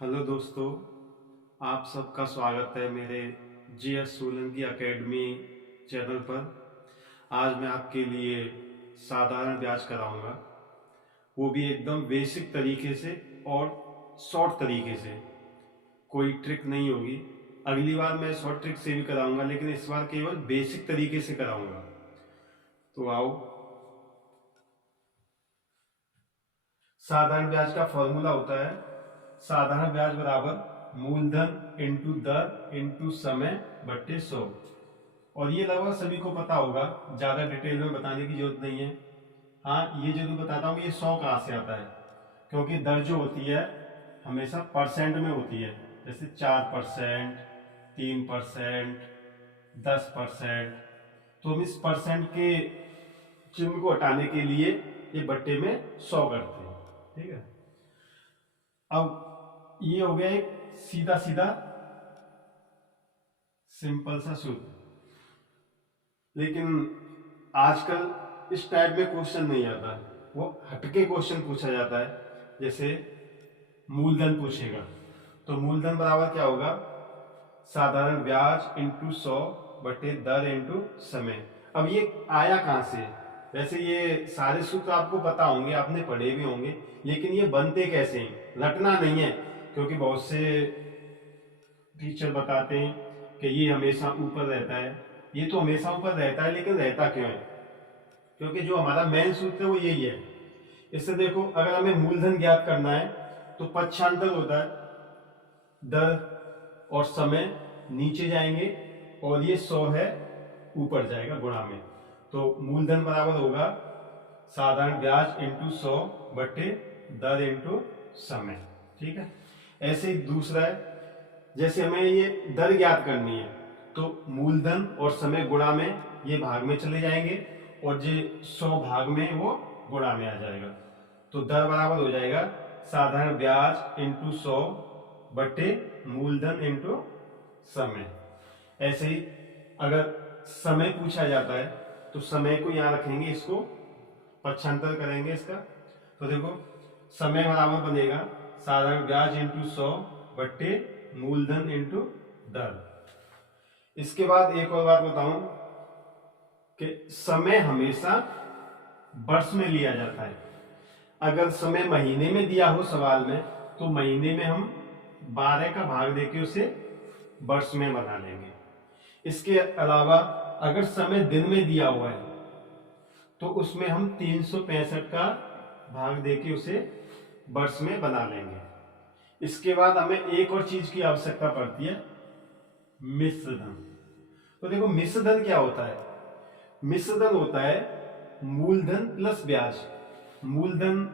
Hello दोस्तों, आप सबका स्वागत है मेरे जीएस सोलंकी एकेडमी चैनल पर। आज मैं आपके लिए साधारण ब्याज कराऊंगा, वो भी एकदम बेसिक तरीके से और शॉर्ट तरीके से। कोई ट्रिक नहीं होगी। अगली बार मैं शॉर्ट ट्रिक से भी कराऊंगा, लेकिन इस बार केवल बेसिक तरीके से कराऊंगा। तो आओ, साधारण ब्याज का फॉर्मूला होता है साधारण ब्याज बराबर मूलधन इंटू दर इंटू समय बट्टे 100। और ये लगभग सभी को पता होगा, ज्यादा डिटेल में बताने की जरूरत नहीं है। हाँ, ये जरूर बताता हूँ कि ये 100 कहाँ से आता है, क्योंकि दर जो होती है हमेशा परसेंट में होती है। जैसे 4%, 3%, 10%। तो हम इस परसेंट के चिन्ह को हटाने के लिए ये बट्टे में 100 करते हैं। ठीक है। अब ये हो गया एक सीधा सीधा सिंपल सा सूत्र। लेकिन आजकल इस टाइप में क्वेश्चन नहीं आता, वो हटके क्वेश्चन पूछा जाता है। जैसे मूलधन पूछेगा, तो मूलधन बराबर क्या होगा? साधारण ब्याज इंटू 100 बटे दर इंटू समय। अब ये आया कहां से? वैसे ये सारे सूत्र आपको पता होंगे, आपने पढ़े भी होंगे, लेकिन ये बनते कैसे हैं रटना नहीं है। क्योंकि बहुत से टीचर बताते हैं कि ये हमेशा ऊपर रहता है। ये तो हमेशा ऊपर रहता है, लेकिन रहता क्यों है? क्योंकि जो हमारा मेन सूत्र है वो यही है। इससे देखो, अगर हमें मूलधन ज्ञात करना है तो पक्षांतर होता है, दर और समय नीचे जाएंगे, और ये 100 है ऊपर जाएगा गुणा में। तो मूलधन बराबर होगा साधारण ब्याज इंटू 100 बटे दर इंटू समय। ठीक है। ऐसे ही दूसरा है, जैसे हमें ये दर ज्ञात करनी है, तो मूलधन और समय गुणा में ये भाग में चले जाएंगे, और जो 100 भाग में वो गुणा में आ जाएगा। तो दर बराबर हो जाएगा साधारण ब्याज इंटू 100 बटे मूलधन इंटू समय। ऐसे ही अगर समय पूछा जाता है तो समय को यहां रखेंगे, इसको पक्षांतर करेंगे इसका। तो देखो, समय बराबर बनेगा साधारण ब्याज इंटू 100 बट्टे मूलधन इंटू दर। इसके बाद एक और बात बताऊं कि समय हमेशा वर्ष में लिया जाता है। अगर समय महीने में दिया हो सवाल में, तो महीने में हम 12 का भाग देके उसे वर्ष में बना लेंगे। इसके अलावा अगर समय दिन में दिया हुआ है, तो उसमें हम 365 का भाग देके उसे वर्ष में बना लेंगे। इसके बाद हमें एक और चीज की आवश्यकता पड़ती है, मिश्र धन। तो देखो, मिश्र धन क्या होता है? मिश्र धन होता है मूलधन प्लस ब्याज। मूलधन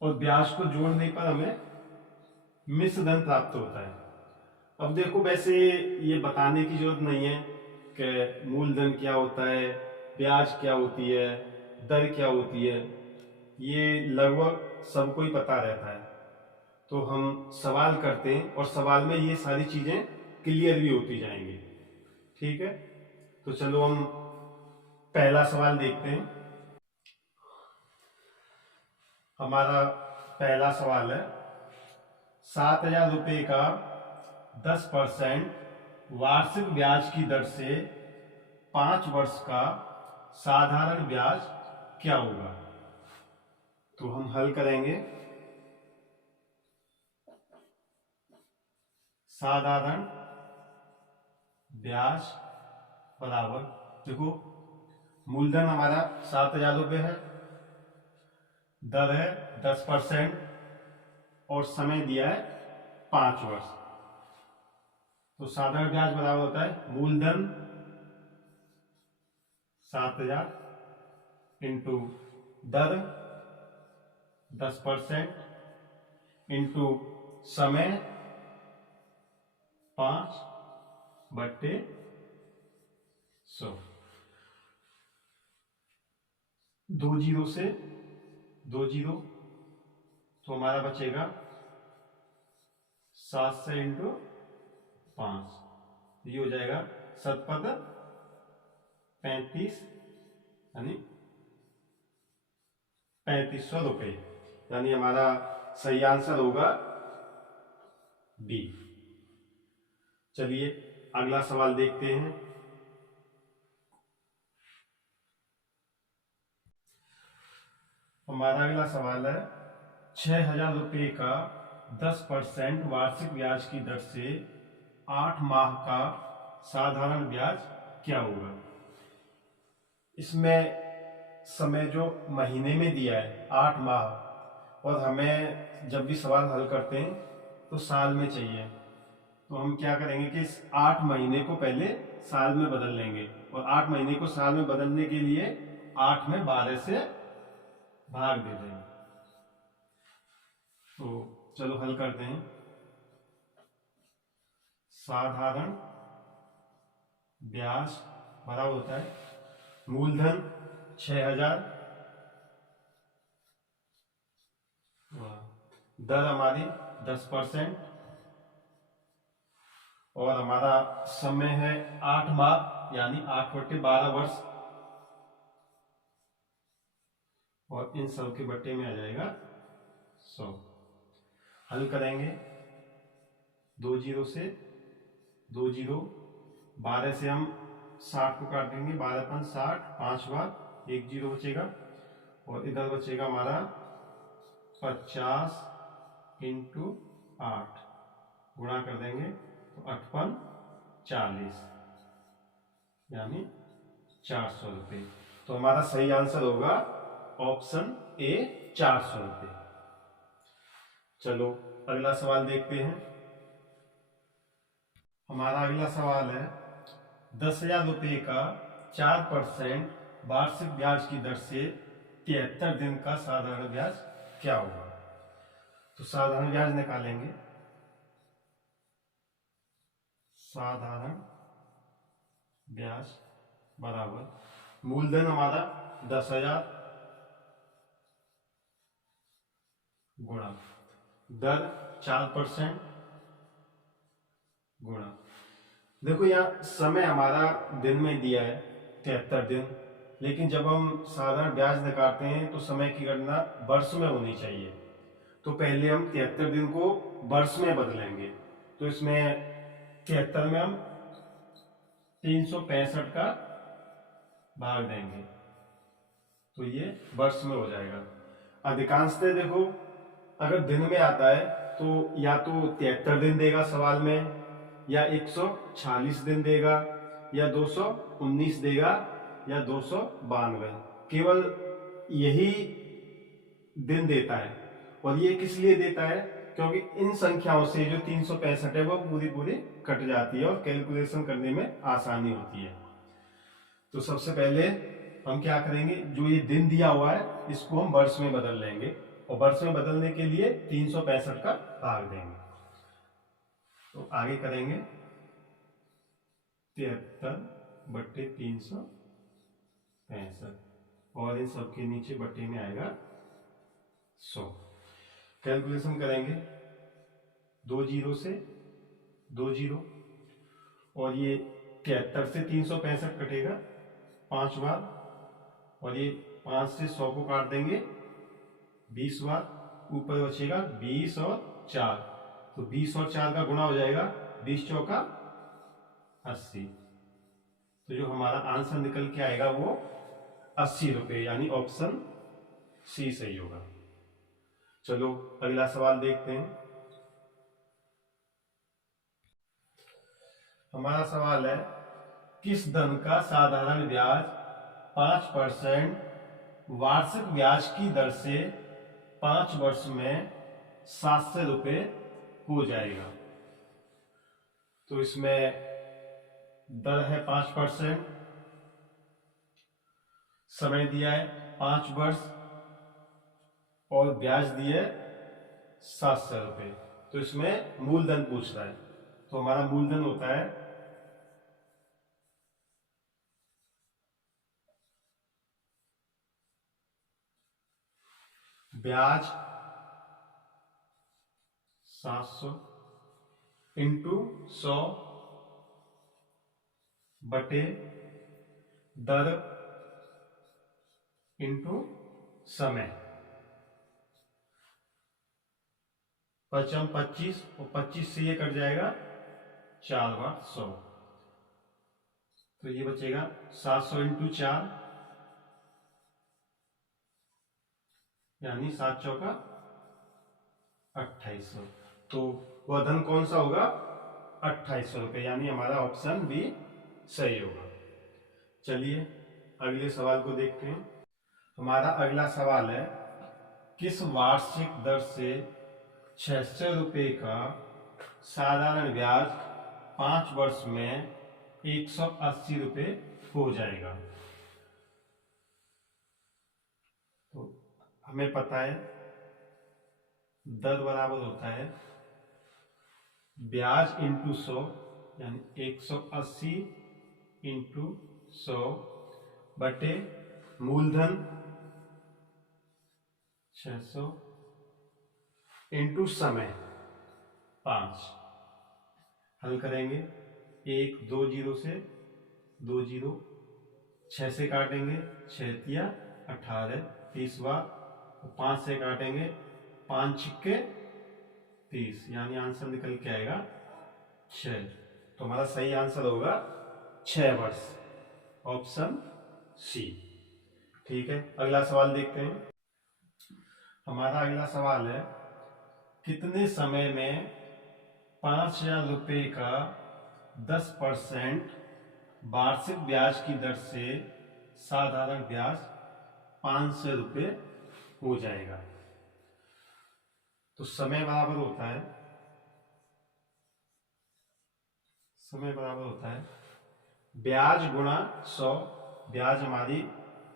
और ब्याज को जोड़ने पर हमें मिश्र धन प्राप्त होता है। अब देखो, वैसे ये बताने की जरूरत नहीं है कि मूलधन क्या होता है, ब्याज क्या होती है, दर क्या होती है। ये लगभग सबको ही पता रहता है। तो हम सवाल करते हैं और सवाल में ये सारी चीजें क्लियर भी होती जाएंगी। ठीक है। तो चलो हम पहला सवाल देखते हैं। हमारा पहला सवाल है, 7,000 रुपये का 10% वार्षिक ब्याज की दर से 5 वर्ष का साधारण ब्याज क्या होगा? तो हम हल करेंगे। साधारण ब्याज बराबर, देखो, मूलधन हमारा 7,000 रुपये है, दर है 10%, और समय दिया है 5 वर्ष। तो साधारण ब्याज बराबर होता है मूलधन 7,000 इंटू दर 10% इंटू समय 5/100। 2 जीरो से 2 जीरो, तो हमारा बचेगा 700 इंटू 5। ये हो जाएगा शतपथ 35, यानी 3500 रुपये। यानी हमारा सही आंसर होगा बी। चलिए अगला सवाल देखते हैं। हमारा अगला सवाल है 6,000 रुपये का 10% वार्षिक ब्याज की दर से 8 माह का साधारण ब्याज क्या होगा। इसमें समय जो महीने में दिया है 8 माह, और हमें जब भी सवाल हल करते हैं तो साल में चाहिए, तो हम क्या करेंगे कि इस 8 महीने को पहले साल में बदल लेंगे, और 8 महीने को साल में बदलने के लिए 8 में 12 से भाग दे देंगे। तो चलो हल करते हैं। साधारण ब्याज बराबर होता है मूलधन 6,000, दर हमारी 10%, और हमारा समय है 8 माह यानी 8/12 वर्ष, और इन सब के बट्टे में आ जाएगा 100। हल करेंगे 2 जीरो से 2 जीरो, 12 से हम 60 को काट देंगे, 12 60, 5 बार 1 जीरो बचेगा, और इधर बचेगा हमारा 50 इंटू 8, गुणा कर देंगे तो 8 40 यानी 400 रुपये। तो हमारा सही आंसर होगा ऑप्शन ए 400 रुपये। चलो अगला सवाल देखते हैं। हमारा अगला सवाल है 10,000 रुपये का 4% वार्षिक ब्याज की दर से 73 दिन का साधारण ब्याज क्या होगा। तो साधारण ब्याज निकालेंगे। साधारण ब्याज बराबर मूलधन हमारा 10,000 गुणा दर 4% गुणा, देखो यहाँ समय हमारा दिन में दिया है 73 दिन, लेकिन जब हम साधारण ब्याज निकालते हैं तो समय की गणना वर्ष में होनी चाहिए, तो पहले हम 73 दिन को वर्ष में बदलेंगे। तो इसमें 73 में हम 365 का भाग देंगे, तो ये वर्ष में हो जाएगा। अधिकांशतः देखो अगर दिन में आता है तो या तो 73 दिन देगा सवाल में, या 146 दिन देगा, या 219 देगा, या 292, केवल यही दिन देता है। और ये किस लिए देता है, क्योंकि इन संख्याओं से जो 365 है वो पूरी पूरी कट जाती है और कैलकुलेशन करने में आसानी होती है। तो सबसे पहले हम क्या करेंगे, जो ये दिन दिया हुआ है इसको हम वर्ष में बदल लेंगे, और वर्ष में बदलने के लिए 365 का भाग देंगे। तो आगे करेंगे 73/365, और इन सब के नीचे बट्टे में आएगा 100। कैलकुलेशन करेंगे 2 जीरो से 2 जीरो, और ये 73 से 365 कटेगा 5 बार, और ये 5 से 100 को काट देंगे 20 बार, ऊपर बचेगा 20 और 4, तो 20 और 4 का गुणा हो जाएगा 20 चौका 80। तो जो हमारा आंसर निकल के आएगा वो 80 रुपये, यानी ऑप्शन सी सही होगा। चलो अगला सवाल देखते हैं। हमारा सवाल है किस धन का साधारण ब्याज 5% वार्षिक ब्याज की दर से 5 वर्ष में 700 रुपये हो जाएगा। तो इसमें दर है 5%, समय दिया है 5 वर्ष, और ब्याज दिए 700 रुपये। तो इसमें मूलधन पूछ रहा है, तो हमारा मूलधन होता है ब्याज 700 इंटू 100 बटे दर इंटू समय। पचम 25 और 25 से ये कट जाएगा 4 बार 100, तो ये बचेगा 700 इंटू 4 यानी 7 चौका 2800। तो वह धन कौन सा होगा? 2800 रुपये, यानी हमारा ऑप्शन बी सही होगा। चलिए अगले सवाल को देखते हैं। हमारा अगला सवाल है, किस वार्षिक दर से 600 रुपये का साधारण ब्याज 5 वर्ष में 180 रुपये हो जाएगा? तो हमें पता है दर बराबर होता है ब्याज इंटू 100, यानी 180 इंटू 100 बटे मूलधन 600 इंटू समय 5। हल करेंगे, 1 2 जीरो से 2 जीरो, 6 से काटेंगे 6 तिया 18, 30 बार, 5 से काटेंगे 5 छिक्के 30, यानी आंसर निकल के आएगा 6। तो हमारा सही आंसर होगा 6 वर्ष, ऑप्शन सी। ठीक है, अगला सवाल देखते हैं। हमारा अगला सवाल है, कितने समय में 5000 रुपये का 10% वार्षिक ब्याज की दर से साधारण ब्याज 500 रुपये हो जाएगा? तो समय बराबर होता है, समय बराबर होता है ब्याज गुणा 100, ब्याज हमारी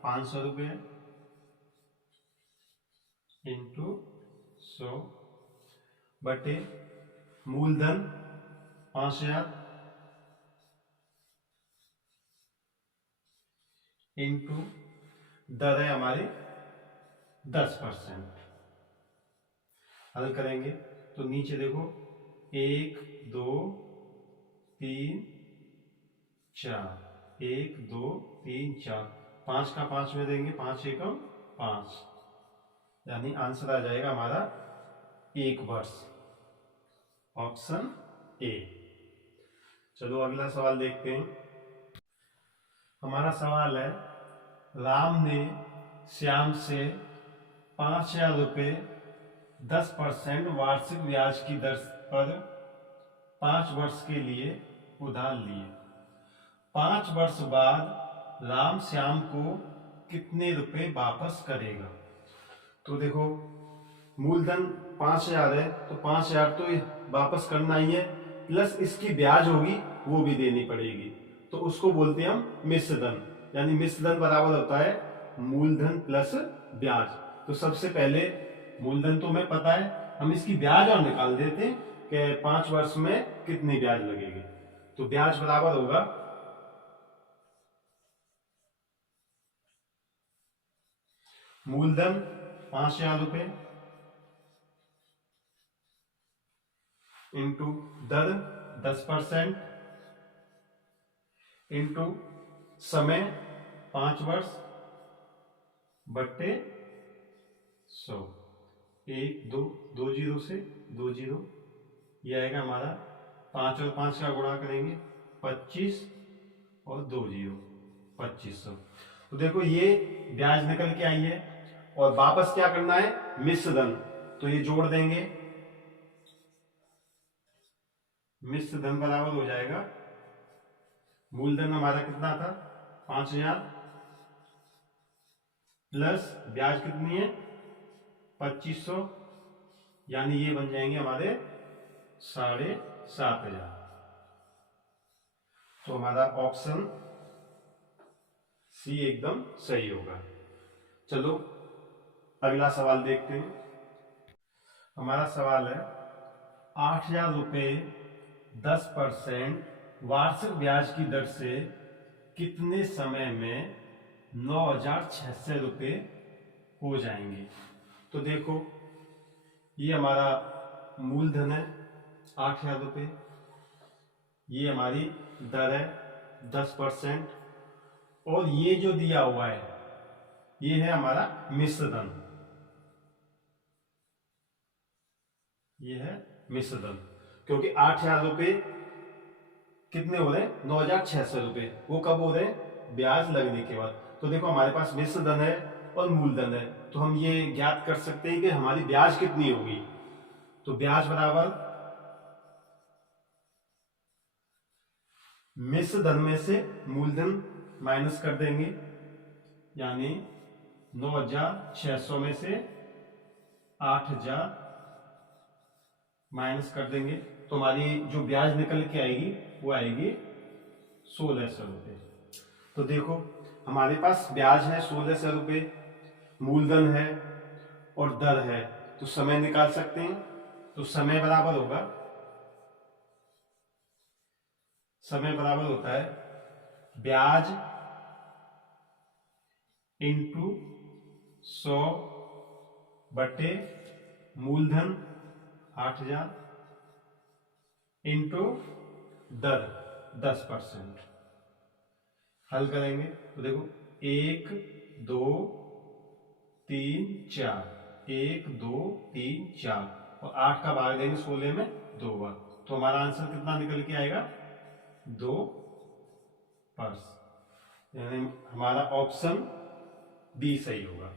500 रुपये इंटू 100 बटे मूलधन 5000 इंटू दर है हमारी 10%। हल करेंगे तो नीचे देखो 1 2 3 4, 1 2 3 4, 5 का 5 में देंगे, 5 एकम 5, यानी आंसर आ जाएगा हमारा 1 वर्ष, ऑप्शन ए। चलो अगला सवाल देखते हैं। हमारा सवाल है, राम ने श्याम से 5000 रुपये 10% वार्षिक ब्याज की दर पर 5 वर्ष के लिए उधार लिए। 5 वर्ष बाद राम श्याम को कितने रुपए वापस करेगा? तो देखो मूलधन 5000 है, तो 5000 तो वापस करना ही है, प्लस इसकी ब्याज होगी वो भी देनी पड़ेगी, तो उसको बोलते हैं हम मिश्र धन, यानी मिश्र धन बराबर होता है मूलधन प्लस ब्याज। तो सबसे पहले मूलधन तो हमें पता है, हम इसकी ब्याज और निकाल देते हैं कि 5 वर्ष में कितनी ब्याज लगेगी। तो ब्याज बराबर होगा मूलधन 5000 रुपये इंटू दर 10% इंटू समय 5 वर्ष बट्टे 100, 1 2 2 जीरो से 2 जीरो, यह आएगा हमारा 5 और 5 का गुणा करेंगे 25 और 2 जीरो 2500। तो देखो ये ब्याज निकल के आई है, और वापस क्या करना है? मिश्र धन, तो ये जोड़ देंगे, मिश्र धन बराबर हो जाएगा मूलधन हमारा कितना था 5000 प्लस ब्याज कितनी है 2500, यानी ये बन जाएंगे हमारे 7500। तो हमारा ऑप्शन सी एकदम सही होगा। चलो अगला सवाल देखते हैं। हमारा सवाल है, 8000 रुपये 10% वार्षिक ब्याज की दर से कितने समय में 9600 रुपये हो जाएंगे? तो देखो ये हमारा मूलधन है 8000 रुपये, ये हमारी दर है 10%, और ये जो दिया हुआ है ये है हमारा मिश्र धन। ये है मिश्र धन, क्योंकि 8,000 रुपये कितने हो रहे हैं, 9,600 रुपये, वो कब हो रहे हैं, ब्याज लगने के बाद। तो देखो हमारे पास मिश्र धन है और मूलधन है, तो हम ये ज्ञात कर सकते हैं कि हमारी ब्याज कितनी होगी। तो ब्याज बराबर मिश्र धन में से मूलधन माइनस कर देंगे, यानी 9,600 में से 8,000 माइनस कर देंगे, तो हमारी जो ब्याज निकल के आएगी वो आएगी 1,600 रुपये। तो देखो हमारे पास ब्याज है 1,600 रुपये, मूलधन है और दर है, तो समय निकाल सकते हैं। तो समय बराबर होगा, समय बराबर होता है ब्याज इंटू 100 बटे मूलधन 8,000 इंटू दर 10%। हल करेंगे तो देखो 1 2 3 4, 1 2 3 4 और 8 का भाग देंगे 16 में 2 बार, तो हमारा आंसर कितना निकल के आएगा, 2%। यानी हमारा ऑप्शन बी सही होगा।